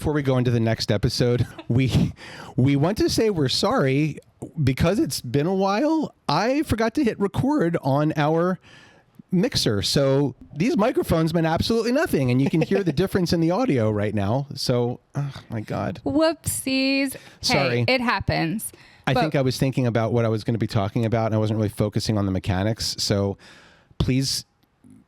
before we go into the next episode, we want to say we're sorry because it's been a while. I forgot to hit record on our mixer. So these microphones meant absolutely nothing. And you can hear the difference in the audio right now. So, oh my God. Whoopsies. Sorry. Hey, it happens. I think I was thinking about what I was going to be talking about, and I wasn't really focusing on the mechanics. So please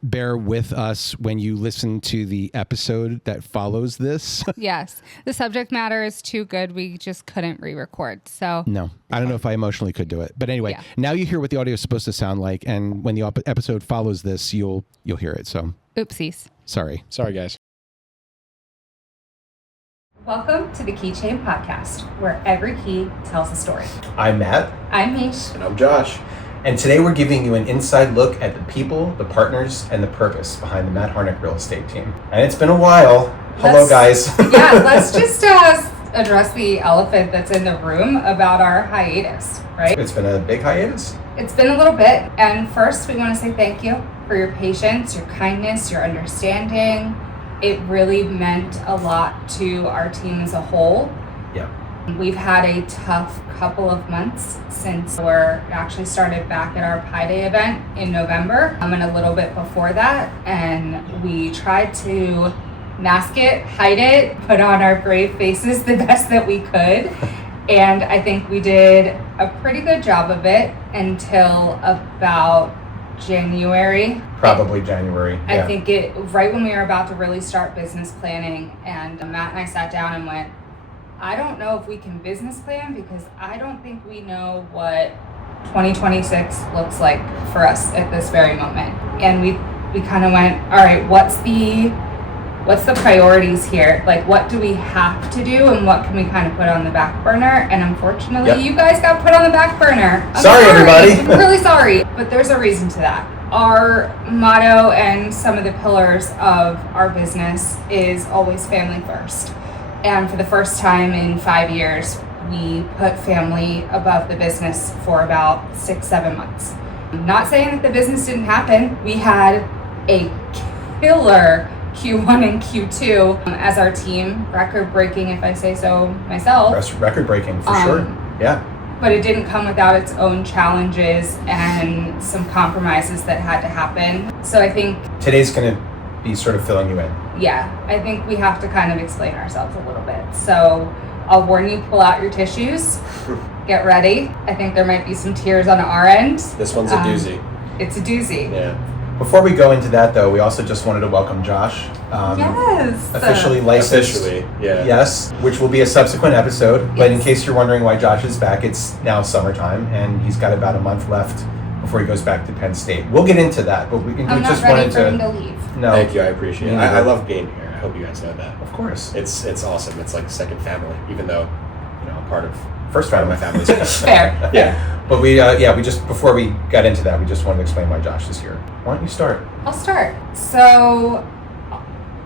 bear with us when you listen to the episode that follows this. Yes. The subject matter is too good. We just couldn't re-record. So No, I don't know if I emotionally could do it. But anyway, Now you hear what the audio is supposed to sound like. And when the episode follows this, you'll hear it. So oopsies. Sorry, guys. Welcome to the Keychain podcast, where every key tells a story. I'm Matt. I'm Mish. And I'm Josh. And today we're giving you an inside look at the people, the partners, and the purpose behind the Matt Harnick real estate team. And it's been a while. Hello, guys. Let's just address the elephant that's in the room about our hiatus, right? It's been a big hiatus. It's been a little bit. And first, we want to say thank you for your patience, your kindness, your understanding. It really meant a lot to our team as a whole. Yeah. We've had a tough couple of months since we're actually started back at our Pi Day event in November. And a little bit before that. And we tried to mask it, hide it, put on our brave faces the best that we could. And I think we did a pretty good job of it until about January. Probably January. I think right when we were about to really start business planning, and Matt and I sat down and went, I don't know if we can business plan because I don't think we know what 2026 looks like for us at this very moment. And we kind of went, all right, what's the priorities here? Like, what do we have to do and what can we kind of put on the back burner? And unfortunately, you guys got put on the back burner. I'm sorry, everybody. I'm really sorry, but there's a reason to that. Our motto and some of the pillars of our business is always family first. And for the first time in 5 years, we put family above the business for about 6-7 months. I'm not saying that the business didn't happen. We had a killer Q1 and Q2 as our team, record-breaking if I say so myself. Record-breaking for sure, yeah. But it didn't come without its own challenges and some compromises that had to happen. So I think today's going to be sort of filling you in. Yeah, I think we have to kind of explain ourselves a little bit. So I'll warn you, pull out your tissues, get ready. I think there might be some tears on our end. This one's a doozy. It's a doozy. Yeah. Before we go into that, though, we also just wanted to welcome Josh. Yes. Officially licensed. Officially, yeah. Yes, which will be a subsequent episode. But in case you're wondering why Josh is back, it's now summertime, and he's got about a month left before he goes back to Penn State. We'll get into that, but we just wanted for him to leave. No. Thank you, I appreciate it. I love being here. I hope you guys know that. Of course. It's awesome. It's like a second family, even though, I'm part of first family. My family's here. Fair. Yeah. But we just, before we got into that, we just wanted to explain why Josh is here. Why don't you start? I'll start. So,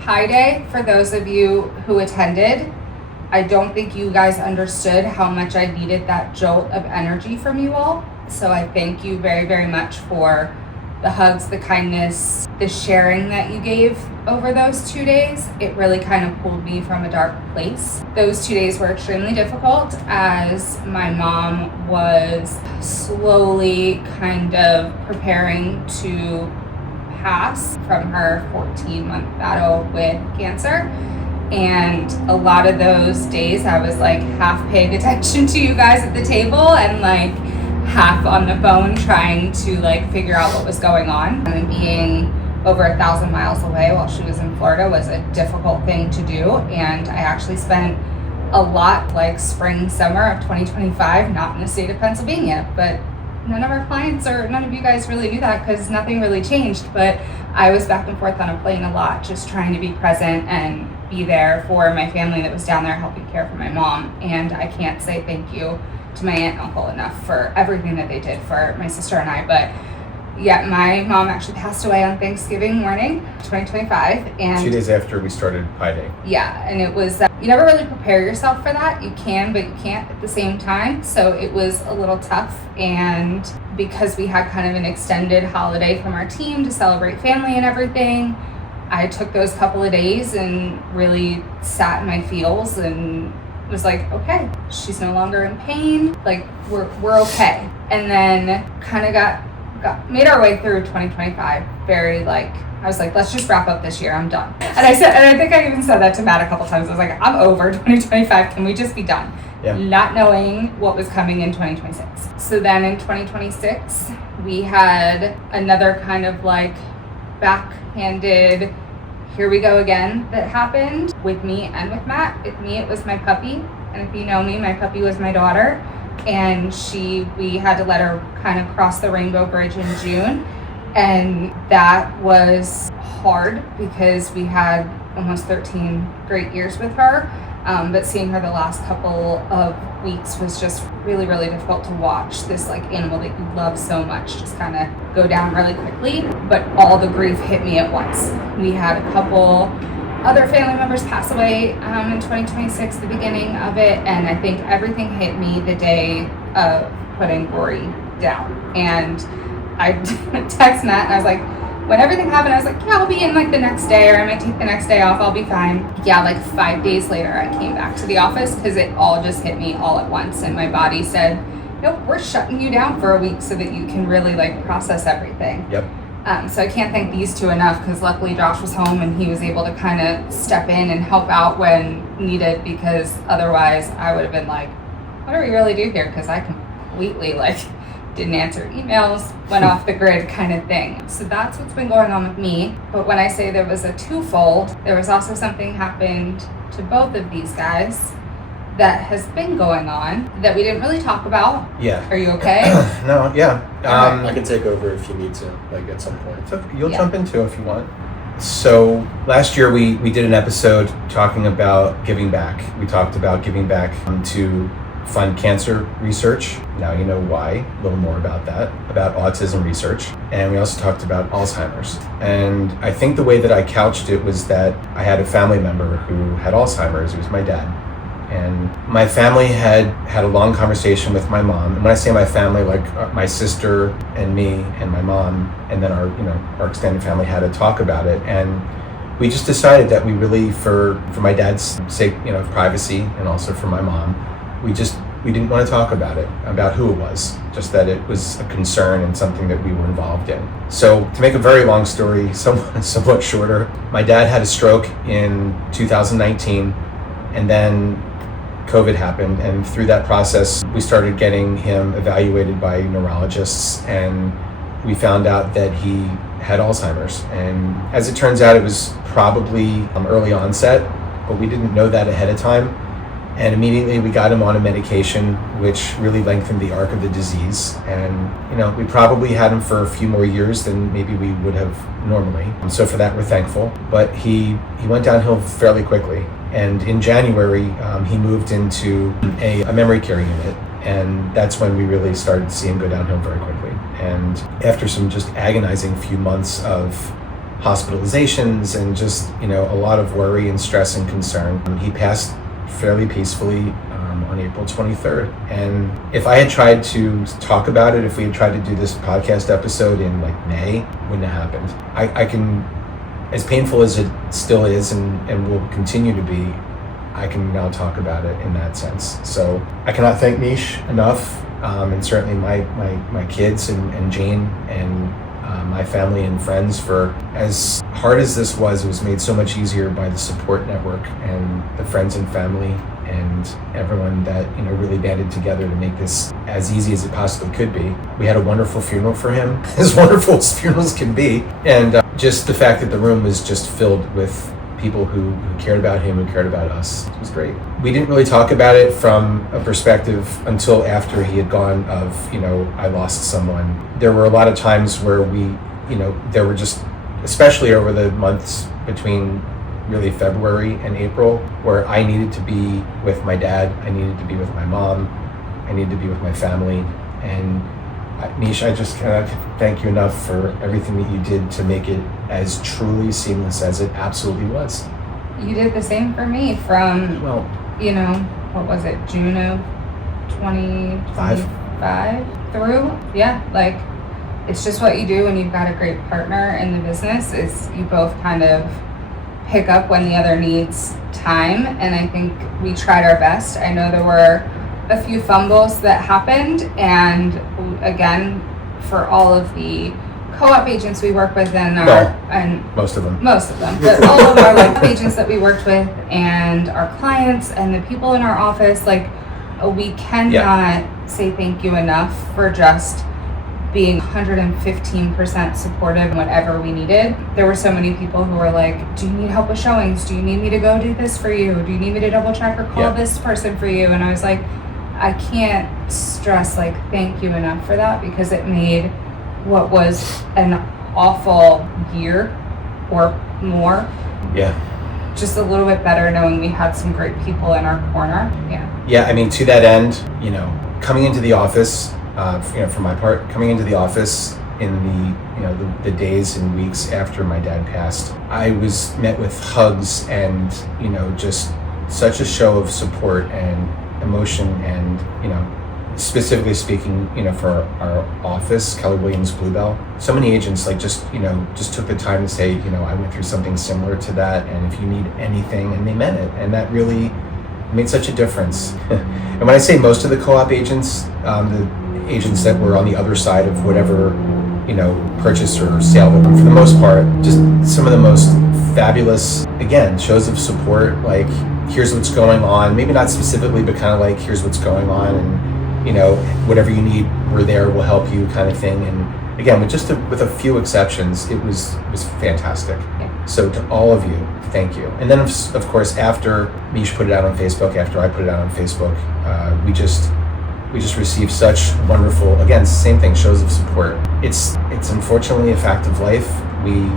Pi Day, for those of you who attended, I don't think you guys understood how much I needed that jolt of energy from you all. So I thank you very, very much for the hugs, the kindness, the sharing that you gave over those 2 days. It really kind of pulled me from a dark place. Those 2 days were extremely difficult as my mom was slowly kind of preparing to pass from her 14-month battle with cancer. And a lot of those days I was like half paying attention to you guys at the table and like half on the phone trying to like figure out what was going on. And being over 1,000 miles away while she was in Florida was a difficult thing to do. And I actually spent a lot like spring, summer of 2025 not in the state of Pennsylvania. But none of our clients or none of you guys really knew that because nothing really changed. But I was back and forth on a plane a lot, just trying to be present and be there for my family that was down there helping care for my mom. And I can't say thank you to my aunt and uncle enough for everything that they did for my sister and I. But yeah, my mom actually passed away on Thanksgiving morning, 2025. And 2 days after we started Pi Day. Yeah, and it was, you never really prepare yourself for that. You can, but you can't at the same time. So it was a little tough. And because we had kind of an extended holiday from our team to celebrate family and everything, I took those couple of days and really sat in my feels and was like, okay, she's no longer in pain. Like we're okay. And then kind of got made our way through 2025. Very like, I was like, let's just wrap up this year. I'm done. And I think I even said that to Matt a couple times. I was like, I'm over 2025. Can we just be done? Yeah. Not knowing what was coming in 2026. So then in 2026, we had another kind of like backhanded, here we go again, that happened with me and with Matt. With me, it was my puppy. And if you know me, my puppy was my daughter. And we had to let her kind of cross the Rainbow Bridge in June. And that was hard because we had almost 13 great years with her. But seeing her the last couple of weeks was just really, really difficult to watch. This like animal that you love so much just kind of go down really quickly. But all the grief hit me at once. We had a couple other family members pass away in 2026, the beginning of it. And I think everything hit me the day of putting Rory down. And I text Matt and I was like, when everything happened, I was like, yeah, I'll be in like the next day, or I might take the next day off. I'll be fine. Yeah, like 5 days later, I came back to the office because it all just hit me all at once. And my body said, nope, we're shutting you down for a week so that you can really like process everything. Yep. So I can't thank these two enough because luckily Josh was home and he was able to kind of step in and help out when needed, because otherwise I would have been like, what do we really do here? Because I completely like didn't answer emails, went off the grid kind of thing. So that's what's been going on with me. But when I say there was a twofold, there was also something happened to both of these guys that has been going on that we didn't really talk about. Yeah. Are you okay? No, yeah. I can take over if you need to, like at some point. You'll jump into if you want. So last year we did an episode talking about giving back. We talked about giving back to fund cancer research. Now you know why, a little more about that, about autism research. And we also talked about Alzheimer's. And I think the way that I couched it was that I had a family member who had Alzheimer's. It was my dad. And my family had a long conversation with my mom. And when I say my family, like my sister and me and my mom, and then our extended family had a talk about it. And we just decided that we really, for my dad's sake, of privacy, and also for my mom, we didn't want to talk about it, about who it was, just that it was a concern and something that we were involved in. So to make a very long story somewhat shorter, my dad had a stroke in 2019, and then COVID happened, and through that process, we started getting him evaluated by neurologists, and we found out that he had Alzheimer's. And as it turns out, it was probably early onset, but we didn't know that ahead of time. And immediately we got him on a medication which really lengthened the arc of the disease. And, we probably had him for a few more years than maybe we would have normally. So for that, we're thankful. But he went downhill fairly quickly. And in January, he moved into a memory care unit. And that's when we really started to see him go downhill very quickly. And after some just agonizing few months of hospitalizations and just, a lot of worry and stress and concern, he passed fairly peacefully on April 23rd. And if I had tried to talk about it, if we had tried to do this podcast episode in like May, wouldn't have happened. I can, as painful as it still is and will continue to be, I can now talk about it in that sense. So I cannot thank Mish enough, and certainly my kids and Jane and my family and friends for, as hard as this was, it was made so much easier by the support network and the friends and family and everyone that really banded together to make this as easy as it possibly could be. We had a wonderful funeral for him, as wonderful as funerals can be, and just the fact that the room was just filled with people who cared about him, who cared about us. It was great. We didn't really talk about it from a perspective until after he had gone of, I lost someone. There were a lot of times where there were just, especially over the months between really February and April, where I needed to be with my dad, I needed to be with my mom, I needed to be with my family. And Nish, I just cannot thank you enough for everything that you did to make it as truly seamless as it absolutely was. You did the same for me from, what was it, June of 2025 through? Yeah, like it's just what you do when you've got a great partner in the business, is you both kind of pick up when the other needs time. And I think we tried our best. I know there were a few fumbles that happened, and again, for all of the co-op agents we work with and most of them, but all of our like agents that we worked with and our clients and the people in our office, like we cannot say thank you enough for just being 115% supportive in whatever we needed. There were so many people who were like, do you need help with showings? Do you need me to go do this for you? Do you need me to double check or call this person for you? And I was like, I can't stress like thank you enough for that, because it made what was an awful year or more just a little bit better, knowing we had some great people in our corner. I mean, to that end, coming into the office, for my part, coming into the office in the days and weeks after my dad passed, I was met with hugs and just such a show of support and emotion, and specifically speaking, for our office, Keller Williams Bluebell, so many agents just took the time to say, I went through something similar to that, and if you need anything, and they meant it, and that really made such a difference. And when I say most of the co-op agents, the agents that were on the other side of whatever purchase or sale, but for the most part, just some of the most fabulous, again, shows of support, like here's what's going on, maybe not specifically, but kind of like here's what's going on, and whatever you need, we're there, we'll help you, kind of thing. And again, with a few exceptions, it was fantastic. So to all of you, thank you. And then of course, after Mish put it out on Facebook, after I put it out on Facebook, we just received such wonderful, again, same thing, shows of support. It's unfortunately a fact of life. We,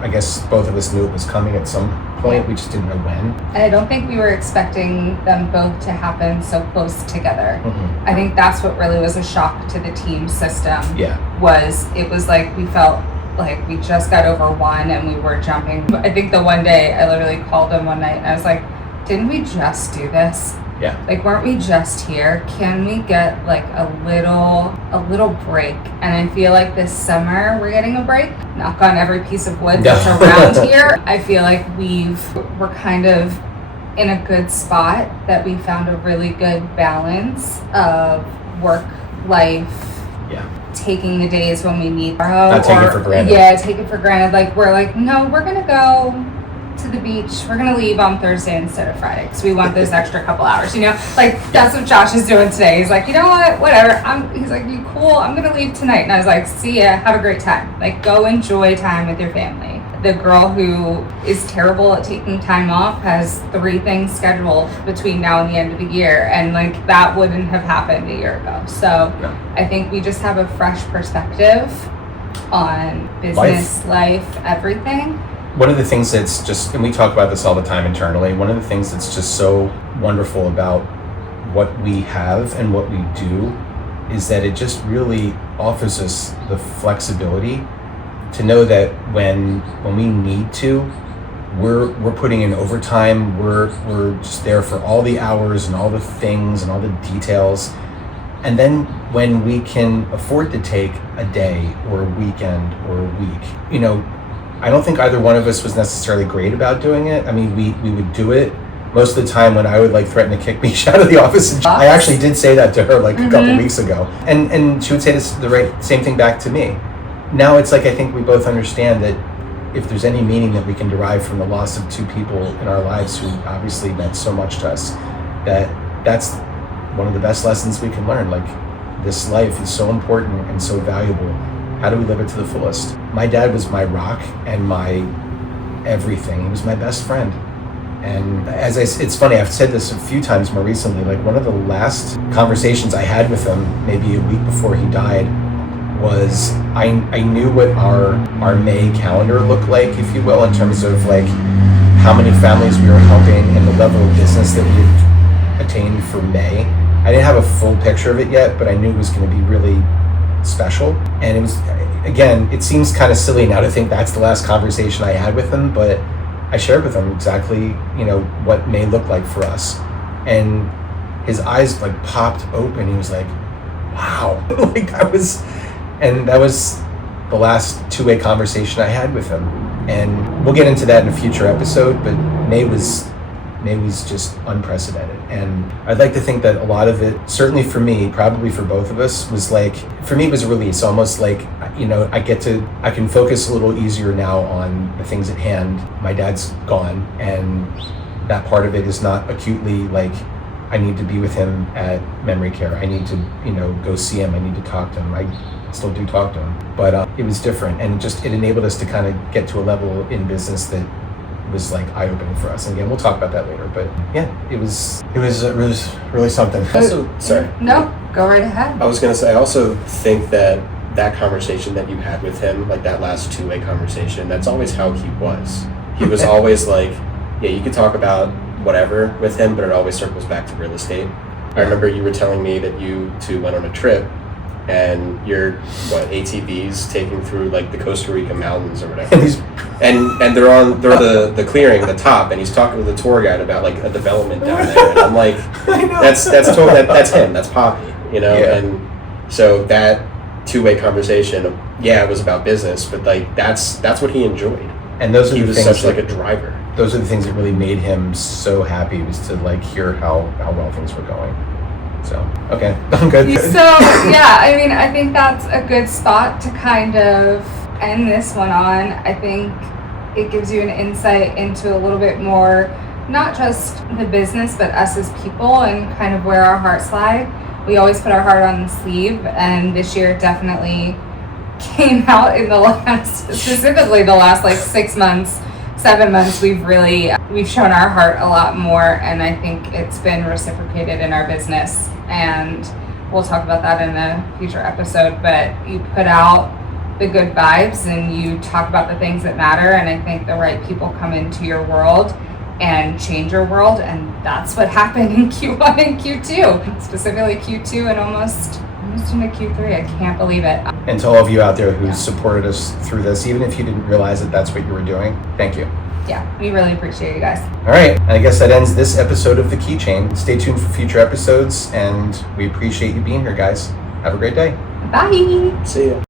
I guess both of us knew it was coming at some point. We just didn't know when. And I don't think we were expecting them both to happen so close together. I think that's what really was a shock to the team system. It was like we felt like we just got over one and we were jumping. I think the one day I literally called him one night and I was like, didn't we just do this? Like, weren't we just here? Can we get like a little break? And I feel like this summer we're getting a break. Knock on every piece of wood that's around here. I feel like we're kind of in a good spot, that we found a really good balance of work life. Taking the days when we need not take it for granted. Take it for granted. Like, we're like, no, we're gonna go to the beach. We're gonna leave on Thursday instead of Friday because we want those extra couple hours. That's what Josh is doing today. He's like, you know what? Whatever. He's like, you cool? I'm gonna leave tonight. And I was like, see ya. Have a great time. Like, go enjoy time with your family. The girl who is terrible at taking time off has 3 things scheduled between now and the end of the year, and like that wouldn't have happened a year ago. So I think we just have a fresh perspective on business, life, everything. One of the things that's just, and we talk about this all the time internally, one of the things that's just so wonderful about what we have and what we do is that it just really offers us the flexibility to know that when we need to, we're putting in overtime, we're just there for all the hours and all the things and all the details. And then when we can afford to take a day or a weekend or a week, I don't think either one of us was necessarily great about doing it. I mean, we would do it most of the time when I would like threaten to kick me out of the office. And I actually did say that to her like a couple weeks ago. And she would say the same thing back to me. Now it's like, I think we both understand that if there's any meaning that we can derive from the loss of 2 people in our lives who obviously meant so much to us, that's one of the best lessons we can learn. Like, this life is so important and so valuable. How do we live it to the fullest? My dad was my rock and my everything. He was my best friend. And it's funny, I've said this a few times more recently, like one of the last conversations I had with him, maybe a week before he died, was I knew what our May calendar looked like, if you will, in terms of like how many families we were helping and the level of business that we had attained for May. I didn't have a full picture of it yet, but I knew it was going to be really special. And it was, again, it seems kind of silly now to think that's the last conversation I had with him, but I shared with him exactly, what May looked like for us. And his eyes like popped open. He was like, wow. Like, And that was the last two-way conversation I had with him. And we'll get into that in a future episode, but May was just unprecedented. And I'd like to think that a lot of it, certainly for me, probably for both of us, was like, for me it was a release, almost like, you know, I can focus a little easier now on the things at hand. My dad's gone, and that part of it is not acutely like, I need to be with him at memory care. I need to, you know, go see him. I need to talk to him. I still do talk to him, but it was different, and it enabled us to kind of get to a level in business that was like eye-opening for us. And again, we'll talk about that later, but yeah, it was really something. Also, sorry. No, go right ahead. I was gonna say, I also think that conversation that you had with him, like that last two-way conversation, that's always how he was. He was always like, yeah, you could talk about whatever with him, but it always circles back to real estate. I remember you were telling me that you two went on a trip, and your ATVs taking through like the Costa Rica mountains or whatever, and they're the clearing, the top, and he's talking to the tour guide about like a development down there, and I'm like, that's him, that's Poppy, you know. Yeah. And so that two-way conversation, yeah, it was about business, but like that's what he enjoyed, and those are he the was things such like a driver. Those are the things that really made him so happy, was to like hear how well things were going. So, okay, I'm good. So, yeah, I mean, I think that's a good spot to kind of end this one on. I think it gives you an insight into a little bit more, not just the business, but us as people and kind of where our hearts lie. We always put our heart on the sleeve, and this year definitely came out in the last, specifically the last like 6 months, 7 months, we've shown our heart a lot more, and I think it's been reciprocated in our business, and we'll talk about that in a future episode. But you put out the good vibes and you talk about the things that matter, and I think the right people come into your world and change your world, and that's what happened in Q1 and Q2, specifically Q2 and almost into Q3. I can't believe it. And to all of you out there who supported us through this, even if you didn't realize that that's what you were doing, thank you. Yeah, we really appreciate you guys. All right, I guess that ends this episode of The Keychain. Stay tuned for future episodes, and we appreciate you being here, guys. Have a great day. Bye. See ya.